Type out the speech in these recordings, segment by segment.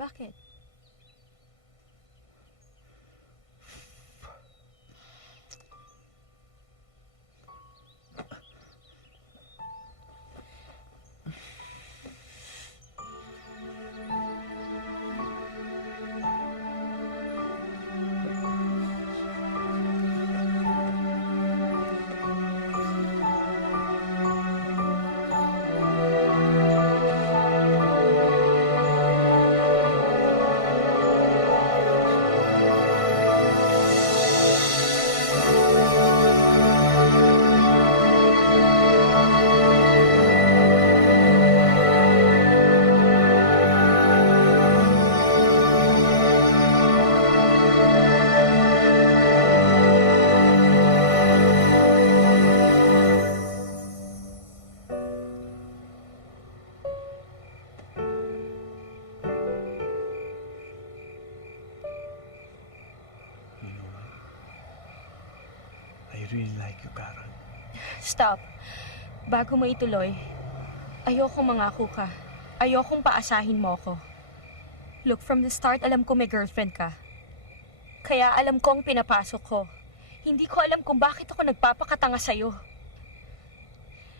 Bakit? I really like you, Carol. Stop. Bago mo ituloy, ayokong mangako ka. Ayokong paasahin mo ako. Look, from the start, alam ko may girlfriend ka. Kaya alam ko ang pinapasok ko. Hindi ko alam kung bakit ako nagpapakatanga sa'yo.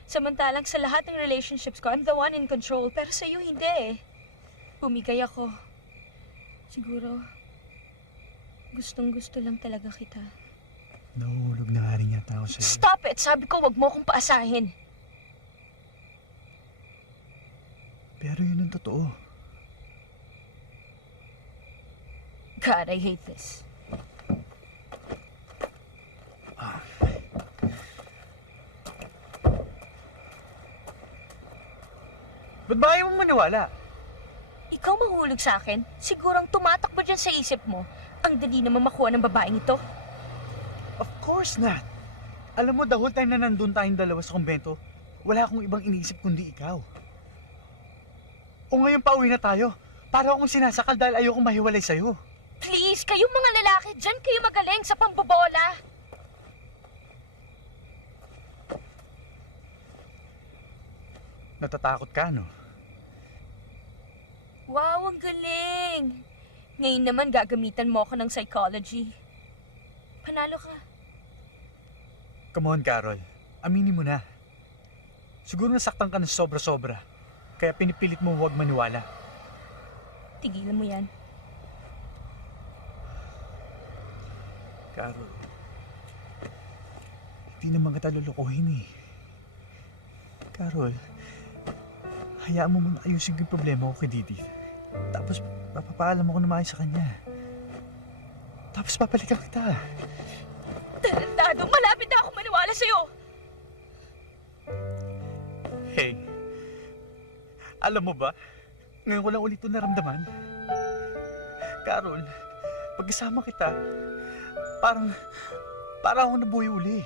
Samantalang sa lahat ng relationships ko, I'm the one in control. Pero sa'yo, hindi eh. Bumigay ako. Siguro, gustong-gusto lang talaga kita. Nahuhulog na nga rin yata ako sa'yo. Stop it! Sabi ko, wag mo akong paasahin. Pero yun ang totoo. God, I hate this. Ba't ba ayaw mong maniwala? Ikaw mahulog sa akin? Sigurang tumatakbo dyan sa isip mo. Ang dali naman makuha ng babaeng ito. Of course not. Alam mo, the whole time na nandun tayong dalawa sa kumbento, wala akong ibang iniisip kundi ikaw. O ngayon pauwi na tayo. Para akong sinasakal dahil ayokong mahiwalay sa'yo. Please, kayong mga lalaki, dyan kayo magaling sa pambobola. Natatakot ka, no? Wow, ang galing. Ngayon naman gagamitan mo ako ng psychology. Panalo ka. Come on, Carol. Aminin mo na. Siguro nasaktan ka ng sobra-sobra. Kaya pinipilit mo huwag maniwala. Tigilan mo yan. Carol, hindi naman kita lulukuhin eh. Carol, hayaan mo muna ayusin ko yung problema ko kay Didi. Tapos papapaalam ako na maayos sa kanya. Tapos papalikan kita. Tarantado, malapit na ako maniwala sa'yo. Hey, alam mo ba, ngayon ko lang ulit ito naramdaman. Carol, pagkasama kita, parang ako nabuhay uli.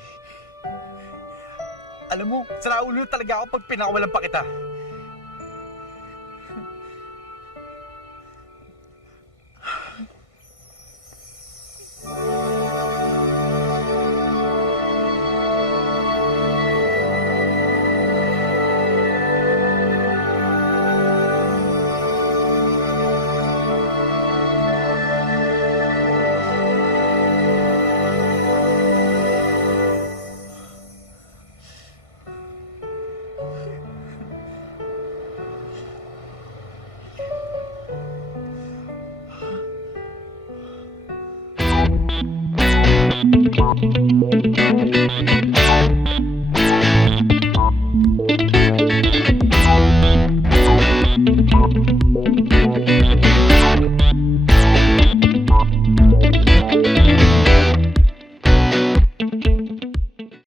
Alam mo, saraulo talaga ako pag pinakawalan pa kita.